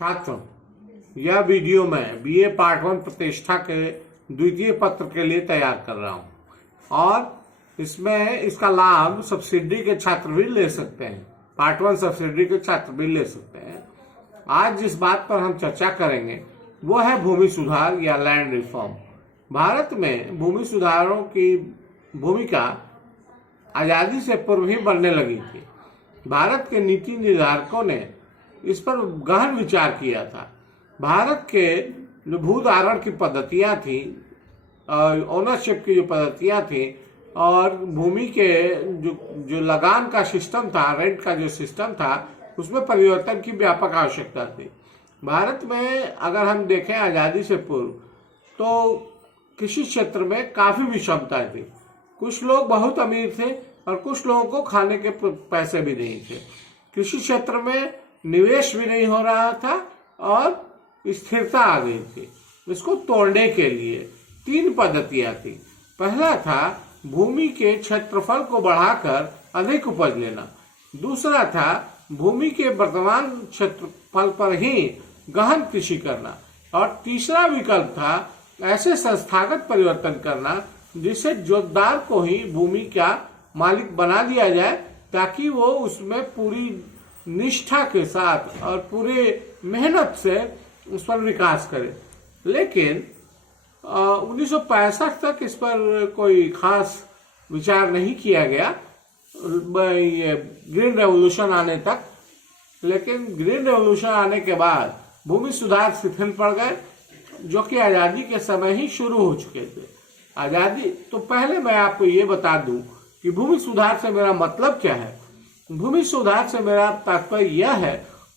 छात्रों, यह वीडियो मैं बीए पार्ट 1 प्रतिष्ठा के द्वितीय पत्र के लिए तैयार कर रहा हूं और इसमें इसका लाभ सब्सिडी के छात्र भी ले सकते हैं। पार्ट 1 सब्सिडी के छात्र भी ले सकते हैं। आज जिस बात पर हम चर्चा करेंगे वो है भूमि सुधार या लैंड रिफॉर्म। भारत में भूमि सुधारों की भूमिका आजादी से पूर्व ही बढ़ने लगी थी। भारत के नीति निर्धारकों ने इस पर गहन विचार किया था। भारत के जो भूधारण की पद्धतियां थी, ओनरशिप की जो पद्धतियां थी और भूमि के जो लगान का सिस्टम था, रेंट का जो सिस्टम था, उसमें परिवर्तन की व्यापक आवश्यकता थी। भारत में अगर हम देखें आजादी से पूर्व तो कृषि क्षेत्र में काफी विषमता थी। कुछ लोग बहुत अमीर थे और कुछ लोगों को खाने के पैसे भी नहीं थे। कृषि क्षेत्र में निवेश भी नहीं हो रहा था और स्थिरता आ गई थी। इसको तोड़ने के लिए 3 पद्धतियां थी। पहला था भूमि के क्षेत्रफल को बढ़ाकर अधिक उपज लेना। दूसरा था भूमि के वर्तमान क्षेत्रफल पर ही गहन कृषि करना। और तीसरा विकल्प था ऐसे संस्थागत परिवर्तन करना जिससे जोतदार को ही भूमि का मालिक बना दिया जाए ताकि वो उसमें पूरी निष्ठा के साथ और पूरे मेहनत से उस पर विकास करे। लेकिन 1965 तक इस पर कोई खास विचार नहीं किया गया, ये ग्रीन रेवोल्यूशन आने तक। लेकिन ग्रीन रेवोल्यूशन आने के बाद भूमि सुधार शिथिल पड़ गए, जो कि आजादी के समय ही शुरू हो चुके थे। आजादी तो पहले मैं आपको ये बता दूं कि भूमि सुधार से मेरा मतलब क्या है। भूमि सुधार से मेरा तात्पर्य यह है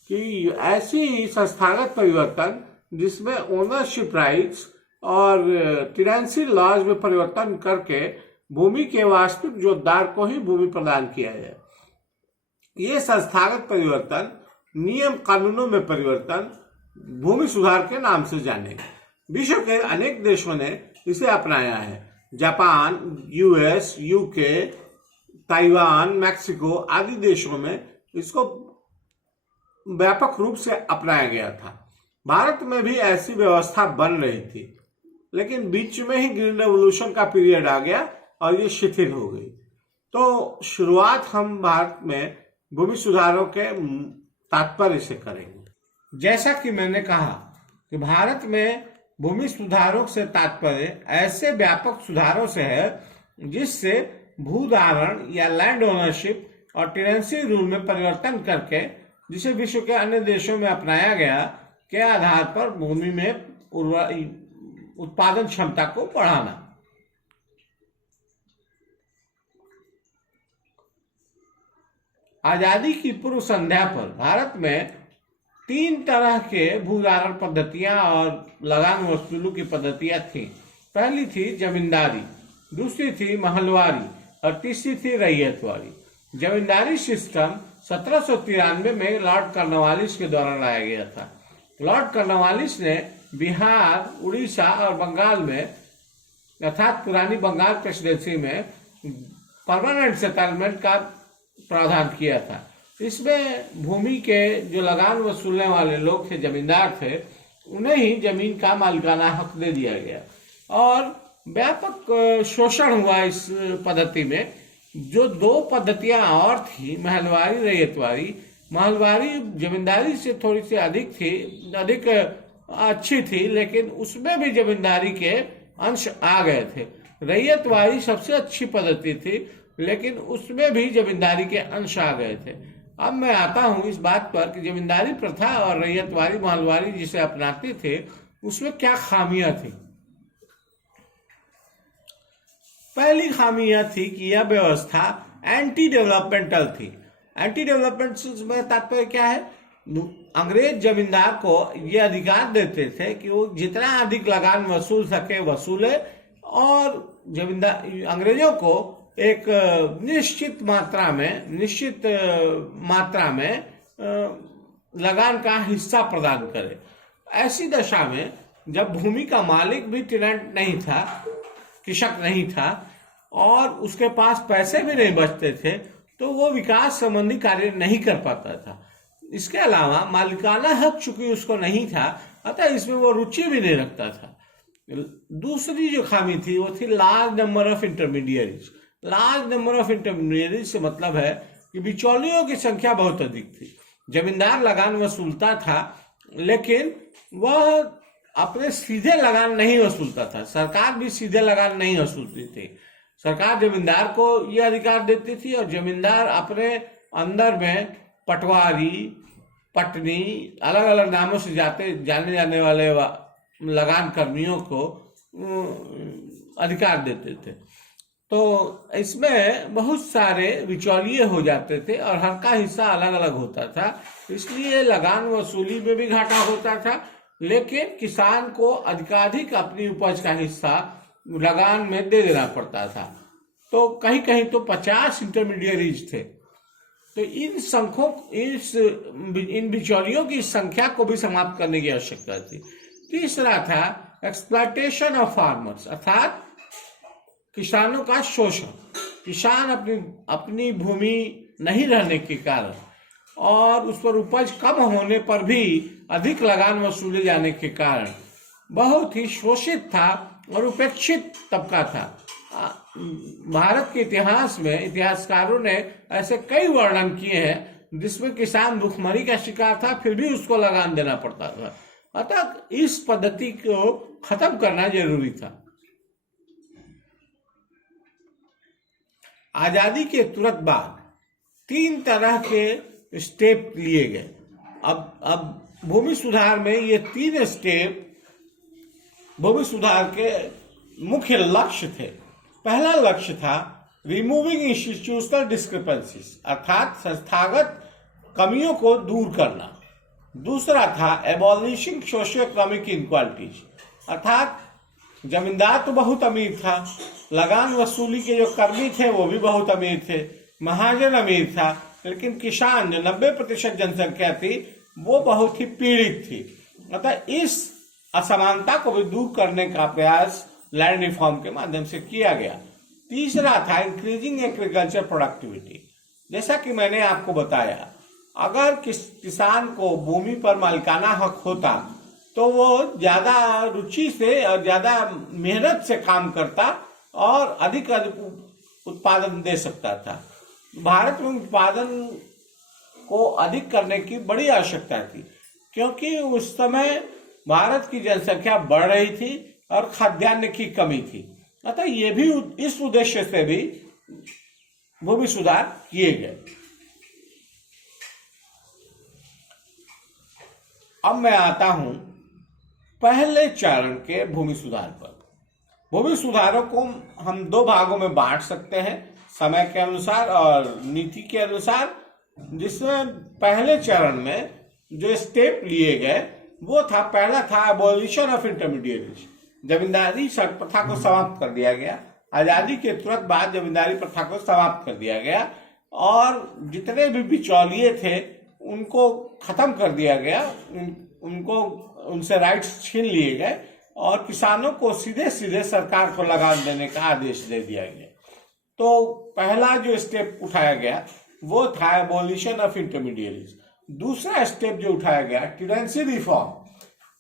कि ऐसी संस्थागत परिवर्तन जिसमें ओनरशिप राइट्स और टेनेंसी लॉज में परिवर्तन करके भूमि के वास्तविक जोतदार को ही भूमि प्रदान किया जाए। ये संस्थागत परिवर्तन, नियम कानूनों में परिवर्तन भूमि सुधार के नाम से जाने। विश्व के अनेक देशों ने इसे अपनाया है। Japan, US, UK, Taiwan, Mexico आदि देशों में इसको व्यापक रूप से अपनाया गया था। भारत में भी ऐसी व्यवस्था बन रही थी, लेकिन बीच में ही ग्रीन रेवोल्यूशन का पीरियड आ गया और ये शिथिल हो गई। तो शुरुआत हम भारत में भूमि सुधारों के तात्पर्य से करेंगे। जैसा कि मैंने कहा कि भारत में भूमि सुधारों से तात्पर्य ऐसे व्यापक सुधारों से है जिससे भूधारण या लैंड ओनरशिप और टेनेंसी रूल में परिवर्तन करके, जिसे विश्व के अन्य देशों में अपनाया गया, के आधार पर भूमि में उत्पादन क्षमता को बढ़ाना। आजादी की पूर्व संध्या पर भारत में 3 तरह के भूधारण पद्धतियां और लगान वसूली की पद्धतियां थी। पहली थी जमींदारी, दूसरी थी महलवारी और तीसरी थी रैयतवारी। जमींदारी सिस्टम 1793 में लॉर्ड कॉर्नवालिस के द्वारा लाया गया था। लॉर्ड कॉर्नवालिस ने बिहार, उड़ीसा और बंगाल में अर्थात पुरानी बंगाल प्रेसिडेंसी में परमानेंट सेटलमेंट का प्रावधान किया था। इसमें भूमि के जो लगान वसूलने वाले लोग थे, जमींदार थे, उन्हें ही जमीन का मालिकाना हक दे दिया गया और व्यापक शोषण हुआ इस पद्धति में। जो 2 पद्धतियां और थी, महलवारी, रैयतवारी। महलवारी जमींदारी से थोड़ी सी अधिक अच्छी थी, लेकिन उसमें भी जमींदारी के अंश आ गए थे। रैयतवारी सबसे अच्छी पद्धति थी, लेकिन उसमें भी जमींदारी के अंश आ गए थे। अब मैं आता हूं इस बात पर कि जमींदारी प्रथा और रैयतवारी, महलवारी जिसे अपनाते थे, उसमें क्या खामियां थी। पहली खामी यह थी कि यह व्यवस्था एंटी डेवलपमेंटल थी। एंटी डेवलपमेंटल में तात्पर्य क्या है? अंग्रेज जमींदार को यह अधिकार देते थे कि वो जितना अधिक लगान वसूल सके वसूले और अंग्रेजों को एक निश्चित मात्रा में लगान का हिस्सा प्रदान करे। ऐसी दशा में जब भूमि का मालिक भी टेनेंट नहीं था, कृषक नहीं था और उसके पास पैसे भी नहीं बचते थे, तो वो विकास संबंधी कार्य नहीं कर पाता था। इसके अलावा मालिकाना हक चूंकि उसको नहीं था, अतः इसमें वो रुचि भी नहीं रखता था। दूसरी जो खामी थी वो थी large number of intermediaries. Large number of intermediaries से मतलब है कि बिचौलियों की संख्या बहुत अधिक थी। जमींदार लगान वसूलता था, लेकिन वह अपने सीधे लगान नहीं वसूलता था। सरकार भी सीधे लगान नहीं वसूलती थी। सरकार जमींदार को यह अधिकार देती थी और जमींदार अपने अंदर में पटवारी, पटनी, अलग अलग नामों से जाने जाने वाले लगान कर्मियों को अधिकार देते थे। तो इसमें बहुत सारे बिचौलिए हो जाते थे और हर का हिस्सा अलग अलग होता था, इसलिए लगान वसूली में भी घाटा होता था, लेकिन किसान को अधिकाधिक अपनी उपज का हिस्सा लगान में दे देना पड़ता था। तो कहीं कहीं तो 50 इंटरमीडियरीज थे। तो इन बिचौलियों की संख्या को भी समाप्त करने की आवश्यकता थी। तीसरा था एक्सप्लॉयटेशन ऑफ फार्मर्स, अर्थात किसानों का शोषण। किसान अपनी भूमि नहीं रहने के कारण और उस पर उपज कम होने पर भी अधिक लगान वसूले जाने के कारण बहुत ही शोषित था और उपेक्षित तबका था। भारत के इतिहास में इतिहासकारों ने ऐसे कई वर्णन किए हैं जिसमें किसान भूखमरी का शिकार था, फिर भी उसको लगान देना पड़ता था। अतः इस पद्धति को खत्म करना जरूरी था। आजादी के तुरंत बाद 3 तरह के स्टेप लिए गए। अब भूमि सुधार में ये 3 स्टेप भूमि सुधार के मुख्य लक्ष्य थे। पहला लक्ष्य था रिमूविंग इंस्टीट्यूशनल डिस्क्रिपेंसीज, अर्थात संस्थागत कमियों को दूर करना। दूसरा था एबॉलिशिंग सोशियो इकोनॉमिक इनक्वालिटीज, अर्थात जमींदार तो बहुत अमीर था, लगान वसूली के जो कर्मी थे वो भी बहुत अमीर थे, महाजन अमीर था, लेकिन किसान जो 90% जनसंख्या थी वो बहुत ही पीड़ित थी। अतः इस असमानता को भी दूर करने का प्रयास लैंड रिफॉर्म के माध्यम से किया गया। तीसरा था इंक्रीजिंग एग्रीकल्चर प्रोडक्टिविटी। जैसा कि मैंने आपको बताया, अगर किसान को भूमि पर मालिकाना हक होता तो वो ज्यादा रुचि से और ज्यादा मेहनत से काम करता और अधिक उत्पादन दे सकता था। भारत में उत्पादन को अधिक करने की बड़ी आवश्यकता थी, क्योंकि उस समय भारत की जनसंख्या बढ़ रही थी और खाद्यान्न की कमी थी। अतः ये भी इस उद्देश्य से भी भूमि सुधार किए गए। अब मैं आता हूं पहले चरण के भूमि सुधार पर। भूमि सुधारों को हम 2 भागों में बांट सकते हैं, समय के अनुसार और नीति के अनुसार। जिसमें पहले चरण में जो स्टेप लिए गए वो था, पहला था एबॉलिशन ऑफ इंटरमीडियरीज, जमींदारी प्रथा को समाप्त कर दिया गया। आजादी के तुरंत बाद जमींदारी प्रथा को समाप्त कर दिया गया और जितने भी बिचौलिए थे उनको खत्म कर दिया गया, उनसे राइट्स छीन लिए गए और किसानों को सीधे सीधे सरकार को लगान देने का आदेश दे दिया गया। तो पहला जो स्टेप उठाया गया वो था एबॉलिशन ऑफ इंटरमीडियरीज। दूसरा स्टेप जो उठाया गया टेनेंसी रिफॉर्म,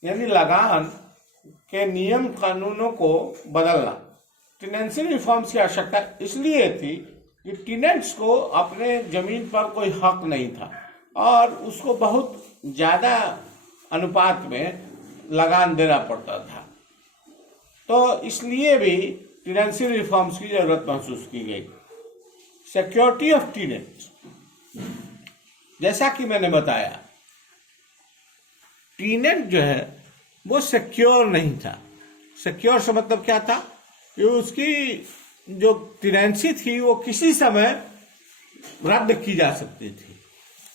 यानी लगान के नियम कानूनों को बदलना। टेनेंसी रिफॉर्म्स की आवश्यकता इसलिए थी कि टेनेंट्स को अपने जमीन पर कोई हक नहीं था और उसको बहुत ज्यादा अनुपात में लगान देना पड़ता था। तो इसलिए भी टेनेंसी रिफॉर्म्स की जरूरत महसूस की गई। सिक्योरिटी ऑफ टेनेंट्स, जैसा कि मैंने बताया, टेनेंट जो है वो सिक्योर नहीं था। सिक्योर से मतलब क्या था कि उसकी जो टेनेंसी थी वो किसी समय रद्द की जा सकती थी।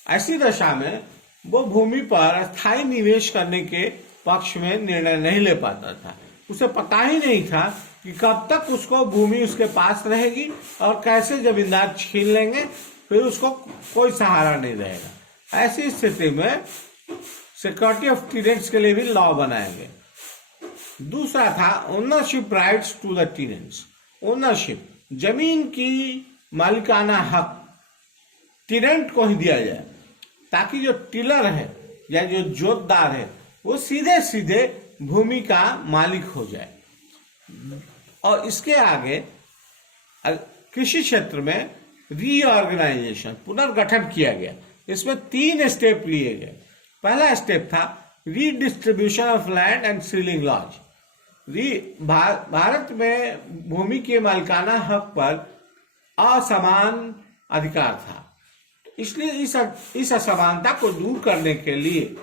ऐसी दशा में वो भूमि पर स्थायी निवेश करने के पक्ष में निर्णय नहीं ले पाता था। उसे पता ही नहीं था कि कब तक उसको भूमि उसके पास रहेगी और कैसे जमींदार छीन लेंगे, फिर उसको कोई सहारा नहीं रहेगा। ऐसी स्थिति में सिक्योरिटी ऑफ टेनेंट्स के लिए भी लॉ बनाए गए। दूसरा था ownership rights to the tenants. Ownership, जमीन की मालिकाना हक टेनेंट को ही दिया जाए। ताकि जो टिलर है या जो जोतदार है वो सीधे सीधे भूमि का मालिक हो जाए। और इसके आगे कृषि क्षेत्र में रीऑर्गेनाइजेशन, पुनर्गठन किया गया। इसमें 3 स्टेप लिए गए। पहला स्टेप था redistribution of land and ceiling laws. Bharat में भूमि के मालिकाना हक पर असमान अधिकार था, इसलिए इस असमानता को दूर करने के लिए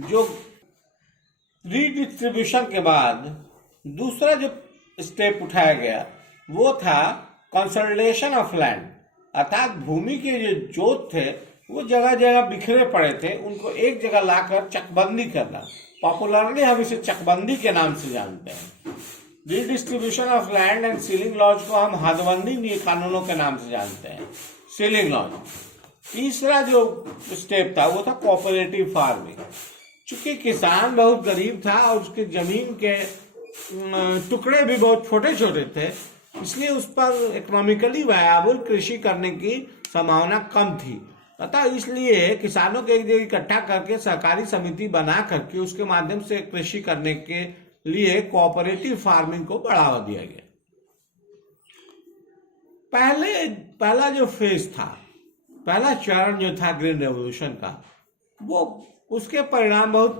जो रीडिस्ट्रीब्यूशन के बाद दूसरा जो स्टेप उठाया गया वो था कंसोलिडेशन ऑफ लैंड, अर्थात भूमि के जो जोत थे वो जगह जगह बिखरे पड़े थे, उनको एक जगह लाकर चकबंदी करना। पॉपुलरली हम इसे चकबंदी के नाम से जानते हैं। Redistribution of land and ceiling laws को हम हदबंदी कानूनों के नाम से जानते हैं, सीलिंग लॉज। तीसरा जो स्टेप था वो था कोऑपरेटिव फार्मिंग। चूंकि किसान बहुत गरीब था और उसके जमीन के टुकड़े भी बहुत छोटे छोटे थे, इसलिए उस पर इकोनॉमिकली वायबल कृषि करने की संभावना कम थी। अतः इसलिए किसानों को एक जगह इकट्ठा करके सहकारी समिति बना करके उसके माध्यम से कृषि करने के लिए कोऑपरेटिव फार्मिंग को बढ़ावा दिया गया। पहला जो फेज था, पहला चरण जो था ग्रीन रेवोल्यूशन का, वो उसके परिणाम बहुत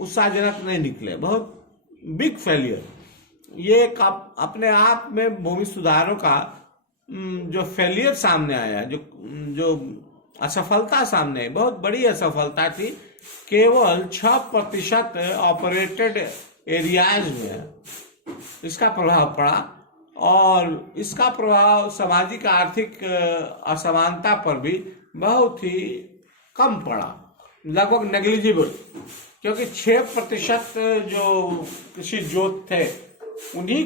उत्साहजनक नहीं निकले, बहुत बिग फेलियर। ये अपने आप में भूमि सुधारों का जो फेलियर सामने आया, जो असफलता सामने आई, बहुत बड़ी असफलता थी। केवल 6% ऑपरेटेड एरियाज में इसका प्रभाव पड़ा और इसका प्रभाव सामाजिक आर्थिक असमानता पर भी बहुत ही कम पड़ा, लगभग नेग्लिजिबल। क्योंकि 6% जो कृषि जोत थे उन्हीं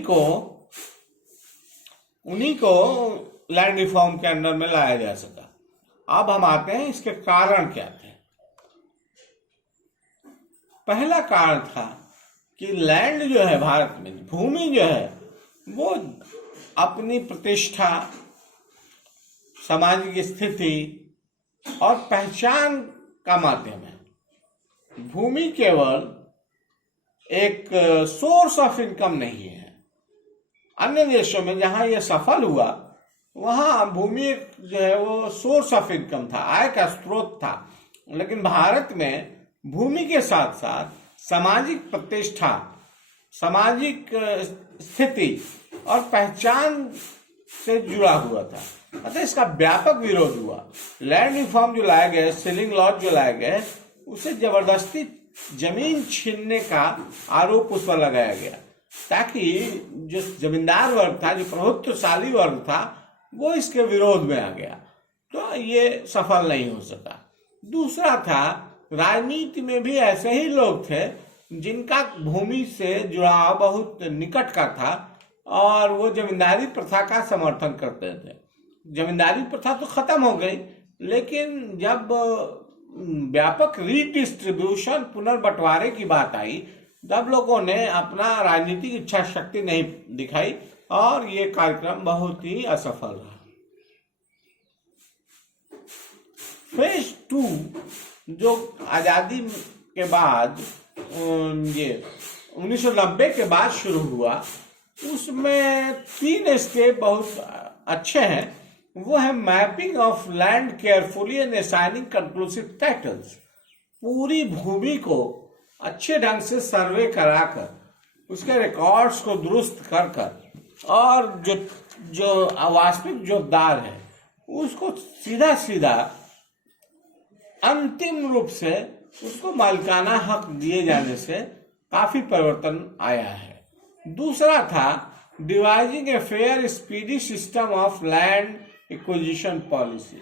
को लैंड रिफॉर्म के अंडर में लाया जा सका। अब हम आते हैं इसके कारण क्या थे। पहला कारण था कि लैंड जो है, भारत में भूमि जो है वो अपनी प्रतिष्ठा, सामाजिक स्थिति और पहचान का माध्यम है। भूमि केवल एक सोर्स ऑफ इनकम नहीं है। अन्य देशों में जहां यह सफल हुआ वहां भूमि जो है वो सोर्स ऑफ इनकम था, आय का स्रोत था। लेकिन भारत में भूमि के साथ साथ सामाजिक प्रतिष्ठा, सामाजिक स्थिति और पहचान से जुड़ा हुआ था। अतः इसका व्यापक विरोध हुआ। लैंड रिफॉर्म जो लाया गया, सीलिंग लॉज जो लाया गया, उसे जबरदस्ती जमीन छीनने का आरोप उस पर लगाया गया, ताकि जो जमींदार वर्ग था, जो प्रभुत्वशाली वर्ग था, वो इसके विरोध में आ गया। तो ये सफल नहीं हो सका। दूसरा था, राजनीति में भी ऐसे ही लोग थे जिनका भूमि से जुड़ाव बहुत निकट का था और वो जमींदारी प्रथा का समर्थन करते थे। जमींदारी प्रथा तो खत्म हो गई, लेकिन जब व्यापक रीडिस्ट्रीब्यूशन, पुनर्बंटवारे की बात आई, तब लोगों ने अपना राजनीतिक इच्छा शक्ति नहीं दिखाई और ये कार्यक्रम बहुत ही असफल रहा। फेज 2 जो आजादी के बाद ये 1990 के बाद शुरू हुआ, उसमें 3 स्टेप बहुत अच्छे हैं। वो है mapping of land carefully and assigning conclusive titles. पूरी भूमि को अच्छे ढंग से सर्वे कराकर उसके रिकॉर्ड्स को दुरुस्त कर कर और जो वास्तविक जोतदार है उसको सीधा सीधा अंतिम रूप से उसको मालिकाना हक दिए जाने से काफी परिवर्तन आया है। दूसरा था devising a fair speedy system of land acquisition policy.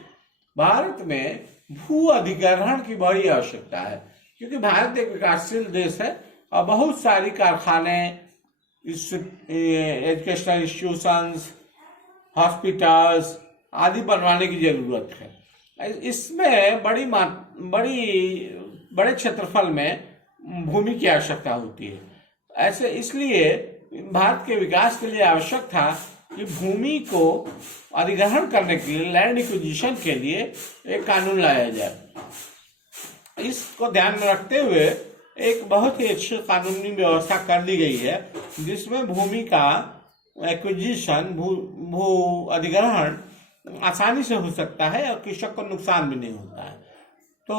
Bharat में भू अधिग्रहण की बड़ी आवश्यकता है, क्योंकि भारत एक विकासशील देश है और बहुत सारी कारखाने, एजुकेशनल इंस्टीट्यूशंस, हॉस्पिटल्स आदि बनवाने की जरूरत है। इसमें बड़े क्षेत्रफल में भूमि की आवश्यकता होती है। इसलिए भारत के विकास के लिए आवश्यक था कि भूमि को अधिग्रहण करने के लिए, लैंड एक्विजिशन के लिए एक कानून लाया जाए। इसको ध्यान में रखते हुए एक बहुत ही अच्छी कानूनी व्यवस्था कर दी गई है, जिसमें भूमि का एक्विजिशन, भू अधिग्रहण आसानी से हो सकता है और कृषक को नुकसान भी नहीं होता है। तो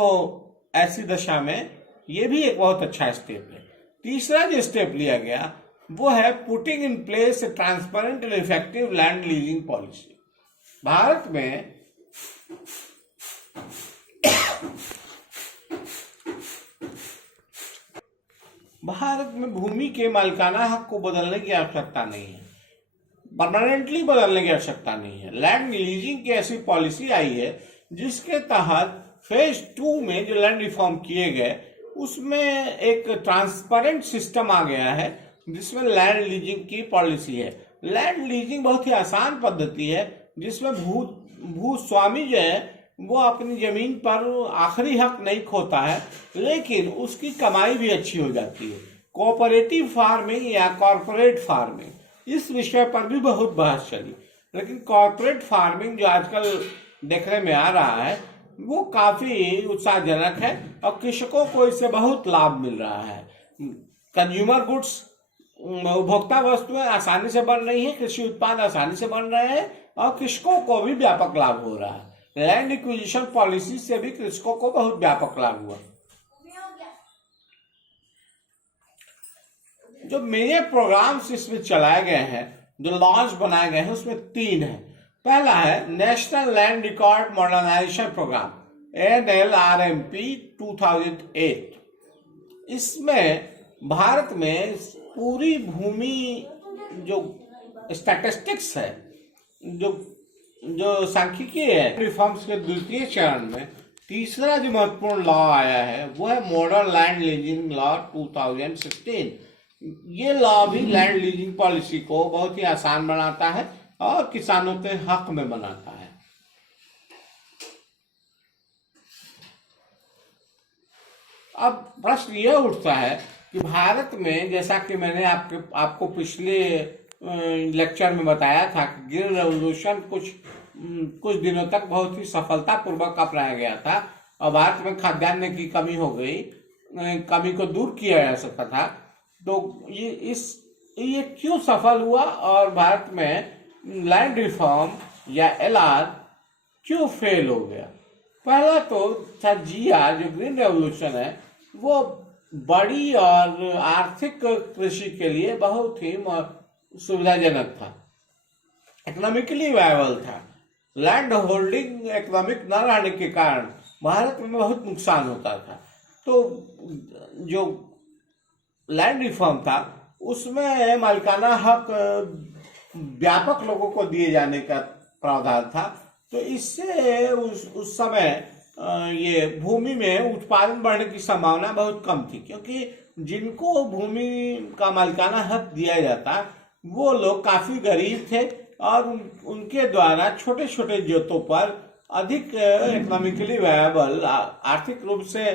ऐसी दशा में ये भी एक बहुत अच्छा स्टेप है। तीसरा जो स्टेप लिया गया वो है putting in place a transparent and effective land leasing policy. Bharat में भूमि के मालिकाना हक को बदलने की आवश्यकता नहीं है, परमानेंटली बदलने की आवश्यकता नहीं है। लैंड लीजिंग की ऐसी पॉलिसी आई है जिसके तहत फेज 2 में जो लैंड रिफॉर्म किए गए उसमें एक ट्रांसपेरेंट सिस्टम आ गया है, जिसमें लैंड लीजिंग की पॉलिसी है। लैंड लीजिंग बहुत ही आसान पद्धति है, जिसमें भूस्वामी जो है वो अपनी जमीन पर आखिरी हक नहीं खोता है, लेकिन उसकी कमाई भी अच्छी हो जाती है। कोऑपरेटिव फार्मिंग या कॉर्पोरेट फार्मिंग, इस विषय पर भी बहुत बहस चली, लेकिन कॉर्पोरेट फार्मिंग जो आजकल देखने में आ रहा है वो काफी उत्साहजनक है और कृषकों को इससे बहुत लाभ मिल रहा है। कंज्यूमर गुड्स, उपभोक्ता वस्तुएं आसानी से बन रही हैं, कृषि उत्पाद आसानी से बन रहे हैं और कृषकों को भी व्यापक लाभ हो रहा है। लैंड एक्विजिशन पॉलिसी से भी कृषकों को बहुत व्यापक लाभ हुआ। जो मेजर प्रोग्राम्स इसमें चलाए गए हैं, जो लॉज बनाए गए हैं, उसमें 3 है। पहला है national land record modernisation programme NLRMP 2008। इसमें भारत में पूरी भूमि जो स्टैटिस्टिक्स है, जो सांख्यिकी है, रिफॉर्म्स के द्वितीय चरण में तीसरा जो महत्वपूर्ण लॉ आया है वो है मॉडर्न लैंड लीजिंग लॉ 2016। ये लॉ भी लैंड लीजिंग पॉलिसी को बहुत ही आसान बनाता है और किसानों के हक में बनाता है। अब प्रश्न यह उठता है कि भारत में, जैसा कि मैंने आपको पिछले लेक्चर में बताया था कि ग्रीन रेवोल्यूशन कुछ दिनों तक बहुत ही सफलतापूर्वक अपनाया गया था और भारत में खाद्यान्न की कमी हो गई, कमी को दूर किया जा सकता था। तो ये क्यों सफल हुआ और भारत में लैंड रिफॉर्म या LR क्यों फेल हो गया? पहला तो था GR, जो ग्रीन रेवोल्यूशन है, वो बड़ी और आर्थिक कृषि के लिए बहुत ही सुविधाजनक था, इकोनॉमिकली वायबल था। लैंड होल्डिंग इकोनॉमिक न रहने के कारण भारत में बहुत नुकसान होता था। तो जो लैंड रिफॉर्म था उसमें मालिकाना हक व्यापक लोगों को दिए जाने का प्रावधान था। तो इससे उस समय ये भूमि में उत्पादन बढ़ने की संभावना बहुत कम थी, क्योंकि जिनको भूमि का मालिकाना हक दिया जाता वो लोग काफी गरीब थे और उनके द्वारा छोटे छोटे जोतों पर अधिक इकोनॉमिकली वायबल, आर्थिक रूप से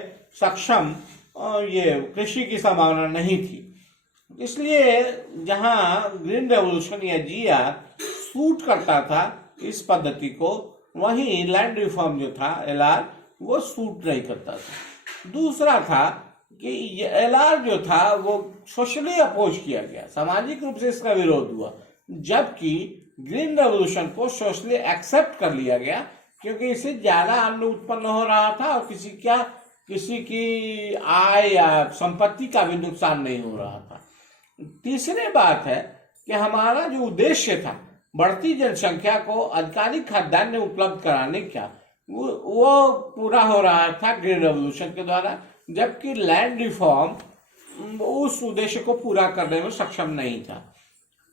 सक्षम ये कृषि की संभावना नहीं थी। इसलिए जहां ग्रीन रेवोल्यूशन या GR सूट करता था इस पद्धति को, वहीं लैंड रिफॉर्म जो था LR वो सूट नहीं करता था। दूसरा था कि ये LR जो था वो सोशली अपोज किया गया, सामाजिक रूप से इसका विरोध हुआ, जबकि ग्रीन रेवोल्यूशन को सोशली एक्सेप्ट कर लिया गया, क्योंकि इससे ज्यादा अन्न उत्पन्न हो रहा था और किसी की आय या संपत्ति का भी नुकसान नहीं हो रहा था। तीसरी बात है कि हमारा जो उद्देश्य था, बढ़ती जनसंख्या को आधिकारिक खाद्यान्न उपलब्ध कराने का, वो पूरा हो रहा था ग्रीन रेवोल्यूशन के द्वारा, जबकि लैंड रिफॉर्म उस उद्देश्य को पूरा करने में सक्षम नहीं था।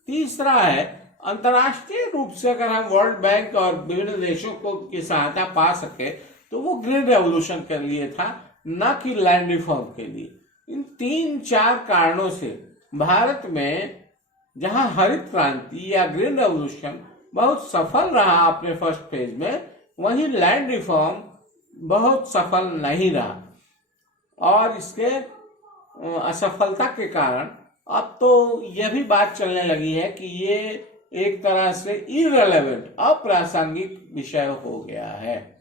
तीसरा है, अंतर्राष्ट्रीय रूप से अगर हम वर्ल्ड बैंक और विभिन्न देशों की सहायता पा सके तो वो ग्रीन रेवोल्यूशन के लिए था, न कि लैंड रिफॉर्म के लिए। इन 3-4 कारणों से भारत में जहां हरित क्रांति या ग्रीन रेवोल्यूशन बहुत सफल रहा अपने फर्स्ट फेज में, वहीं लैंड रिफॉर्म बहुत सफल नहीं रहा। और इसके असफलता के कारण अब तो यह भी बात चलने लगी है कि ये एक तरह से इररिलेवेंट, अप्रासंगिक विषय हो गया है।